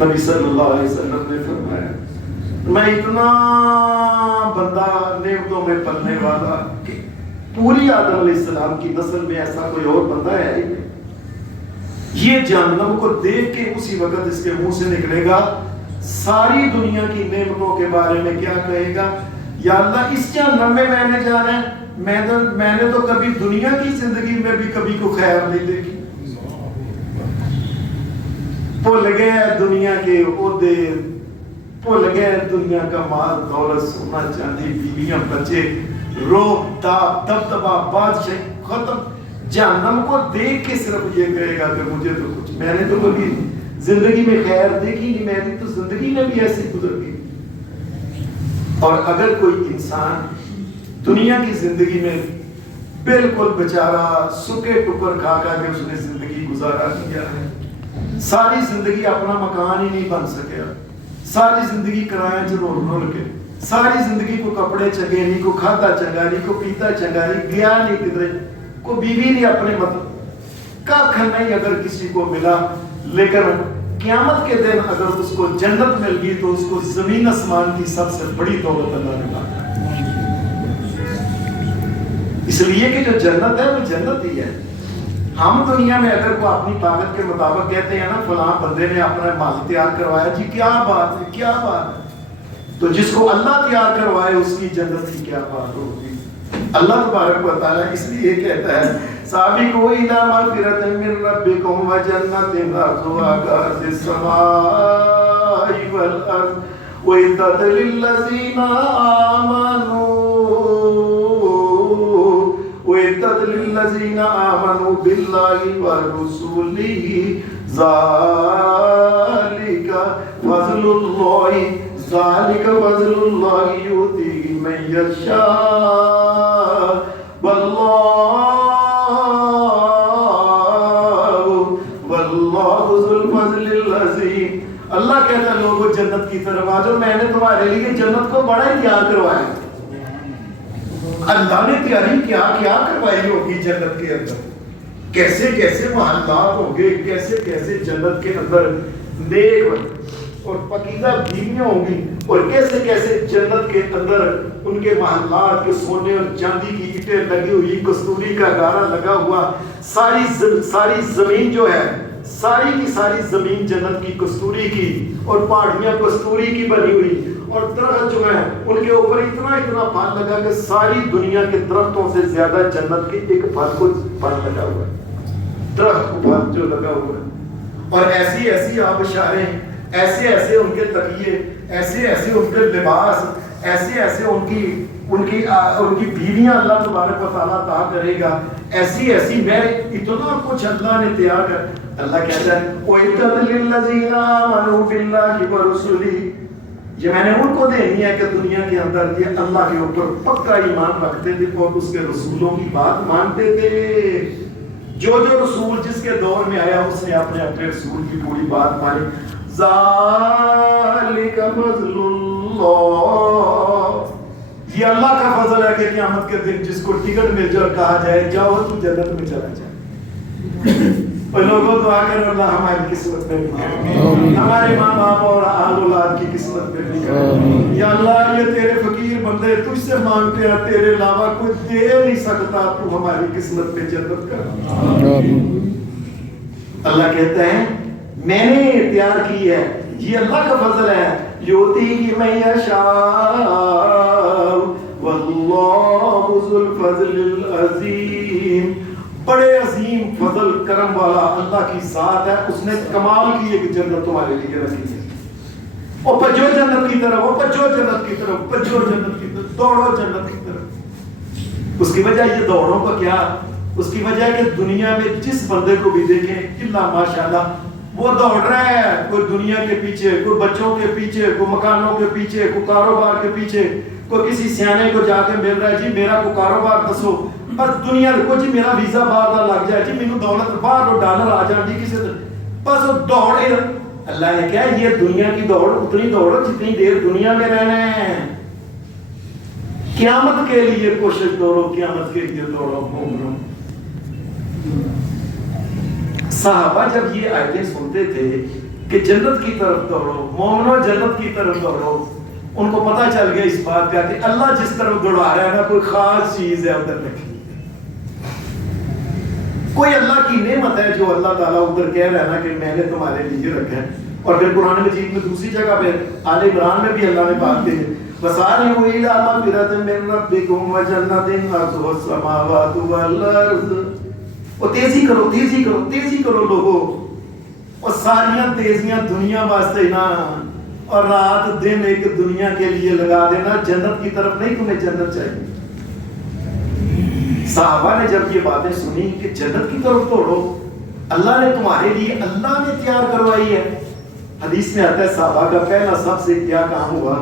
نبی صلی اللہ علیہ وسلم نے فرمایا میں اتنا بندہ نعمتوں میں پلنے والا کہ پوری آدم علیہ السلام کی نسل میں ایسا کوئی اور بندہ ہے ہی نہیں. یہ جہنم کو دیکھ کے اسی وقت اس کے منہ سے نکلے گا ساری دنیا کی نعمتوں کے بارے میں کیا کہے گا, یا اللہ اس جہنم میں نے جانا ہے, میں نے تو کبھی دنیا کی زندگی میں بھی کبھی کو خیر نہیں دیکھی. بھول گئے دنیا کے عہدے, بھول گئے دنیا کا مال دولت سونا چاندی بیویاں بچے روب تاب دبدبا بادشاہ ختم. جہنم کو دیکھ کے صرف یہ کہے گا کہ مجھے تو کچھ, میں نے تو کبھی زندگی میں خیر دیکھی نہیں, میں نے تو زندگی میں بھی ایسے گزر گئی. اور اگر کوئی انسان دنیا کی زندگی میں بالکل بیچارہ سکے ٹکر کھا کھا کے اس نے زندگی گزارا کیا ہے, ساری زندگی اپنا مکان ہی نہیں بن سکیا, ساری زندگی کرایہ چ رول رول کے, ساری زندگی کو کپڑے چنگے نہیں, کو کھاتا چنگا نہیں, کو پیتا چنگا نہیں, گیا نہیں کدھر, کو بیوی نہیں اپنے مطلب کھ نہیں اگر کسی کو ملا. لیکن قیامت کے دن اگر اس کو جنت مل گئی تو اس کو زمین آسمان کی سب سے بڑی دولت اللہ نے بانٹا. اس لیے کہ جو جنت ہے وہ جنت ہی ہے. ہم دنیا میں اگر کوئی اپنی طاقت کے مطابق کہتے ہیں نا فلاں بندے نے اپنا مال تیار کروایا, جی کیا بات ہے, کیا بات ہے, تو جس کو اللہ تیار کروائے اس کی جنت کی کیا بات ہوگی. اللہ تبارک و تعالیٰ اس لیے کہتا ہے سابقوا الی مغفرۃ من ربکم وجنۃ عرضها کعرض السماء والارض اعدت للذین آمنوا باللہ ورسولہ ذالک فضل اللہ یؤتیہ من یشاء واللہ ذو الفضل العظیم. اللہ کہتا ہے لوگوں جنت کی طرف آ جاؤ, میں نے تمہارے لیے جنت کو بڑا ہی تیار کروایا. اللہ نے تیاری کیا کیا کروائی ہوگی جنت کے اندر, کیسے کیسے محلات ہوں گے, کیسے کیسے جنت کے اندر نیک اور پاکیزہ بیویاں ہوں گی, اور کیسے کیسے جنت کے اندر ان کے محلات کے سونے اور چاندی کی اینٹیں لگی ہوئی, کستوری کا گارا لگا ہوا, ساری زمین جو ہے ساری کی ساری زمین جنت کی کستوری کی, اور پہاڑیاں کستوری کی بنی ہوئی, اور درخت جو ہیں ان کے اوپر اتنا اتنا پھل لگا کہ ساری دنیا کے درختوں سے زیادہ جنت کے ایک پھل کو پھل لگا ہوا ہے, درخت کو پھل جو لگا ہوا ہے. اور ایسی ایسی آبشاریں, ایسے ایسے ان کے تکیے, ایسے ایسے ان کے لباس, ایسے ایسے ان کی بیویاں اللہ تبارک و تعالیٰ عطا کرے گا, ایسی ایسی میں اتنا کچھ اللہ نے تیار کر. اللہ کہتا ہے وَإِذَا لِلَّذِينَ آمَنُوا بِاللَّهِ وَرُسُلِهِ, یہ میں نے ان کو دینی ہے کہ دنیا کے اندر یہ اللہ کے اوپر پکا ایمان رکھتے تھے اور اس کے رسولوں کی بات مانتے تھے. جو رسول جس کے دور میں آیا اس نے اپنے رسول کی پوری بات مانی. ذالک فضل اللہ, یہ اللہ کا فضل ہے کہ قیامت کے دن جس کو ٹکٹ مل جائے اور کہا جائے جاؤ تو جنت میں چلا جائے. اور لوگوں دعا کرو اللہ ہماری قسمت میں بھی کرے, ہمارے ماں باپ اور اہل اولاد کی قسمت میں بھی کرے. یا اللہ یہ تیرے فقیر بندے تجھ سے مانگتے ہیں, تیرے علاوہ کوئی دے نہیں سکتا, تو ہماری قسمت میں جنت کر. اللہ کہتا ہے میں نے تیار کی ہے, یہ اللہ کا فضل ہے. یؤتی من یشاء واللہ ذو الفضل العظیم, بڑے عظیم فضل کرم والا اللہ کی ذات ہے, اس نے کمال کی ایک جنت تمہارے لیے رکھی ہے. اور بچو جنت کی طرف, اور بچو جنت کی طرف, بچو جنت کی طرف, دوڑو جنت کی طرف. اس کی وجہ یہ دوڑوں کا کیا, اس کی وجہ ہے کہ دنیا میں جس بندے کو بھی دیکھیں اللہ ماشاءاللہ وہ دوڑ رہا ہے, کوئی دنیا کے پیچھے, کوئی بچوں کے پیچھے, کوئی مکانوں کے پیچھے, کوئی کاروبار کے پیچھے, کوئی کسی سیانے کو جا کے مل رہا ہے جی میرا کو کاروبار دسو, بس دنیا کو جی میرا ویزا باہر لگ جائے, جی مینوں دولت باہر ڈالر آ جان جی کسی طرح, بس وہ دوڑے. اللہ نے کہا یہ دنیا کی دوڑ اتنی دوڑو جتنی دیر دنیا میں رہنا ہے, قیامت کے لیے کوشش دوڑو, قیامت کے لیے دوڑو. مومنو صحابہ جب یہ آیتیں سنتے تھے کہ جنت کی طرف دوڑو، مومنو جنت کی طرف دوڑو. ان کو پتہ چل گیا اس بات کا کہ اللہ جس طرف دوڑا رہا ہے نا کوئی خاص چیز ہے ادھر رکھی، کوئی اللہ کی نعمت ہے جو اللہ تعالیٰ ادھر کہہ رہا ہے نا کہ میں نے تمہارے لیے رکھا ہے. اور پھر قرآن مجید میں دوسری جگہ پہ آل عمران میں بھی اللہ نے بات کی ہے وَسَارِعُوا إِلَىٰ مَغْفِرَةٍ مِّن رَّبِّكُمْ وَجَنَّةٍ عَرْضُهَا السَّمَاوَاتُ وَالْأَرْضُ. اور تیزی کرو تیزی کرو تیزی کرو لوگوں، اور ساریاں تیزیاں دنیا واسطے نہ، اور رات دن ایک دنیا کے لیے لگا دینا، جنت کی طرف نہیں، تمہیں جنت چاہیے. صحابہ نے جب یہ باتیں سنی کہ جنت کی طرف دوڑو، اللہ نے تمہارے لیے، اللہ نے تیار کروائی ہے. حدیث میں آتا ہے صحابہ کا پہلا سب سے کیا کام ہوا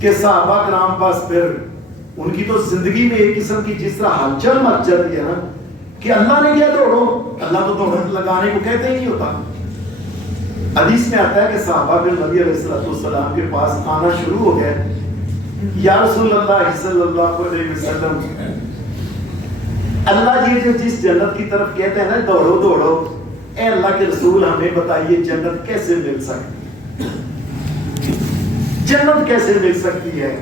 کہ صحابہ کرام پاس پھر ان کی تو زندگی میں ایک قسم کی جس طرح ہلچل مچ جاتی ہے نا کہ اللہ نے کیا دوڑو، اللہ تو دوڑ لگانے کو کہتے ہی نہیں ہوتا. حدیث میں آتا ہے کہ صحابہ پھر نبی علیہ السلام کے پاس آنا شروع ہو گئے. یا رسول اللہ صلی اللہ علیہ وسلم، اللہ یہ جو جس جنت کی طرف کہتے ہیں نا دوڑو دوڑو، اے اللہ کے رسول ہمیں بتائیے جنت کیسے مل سکتی، جنت کیسے مل سکتی ہے؟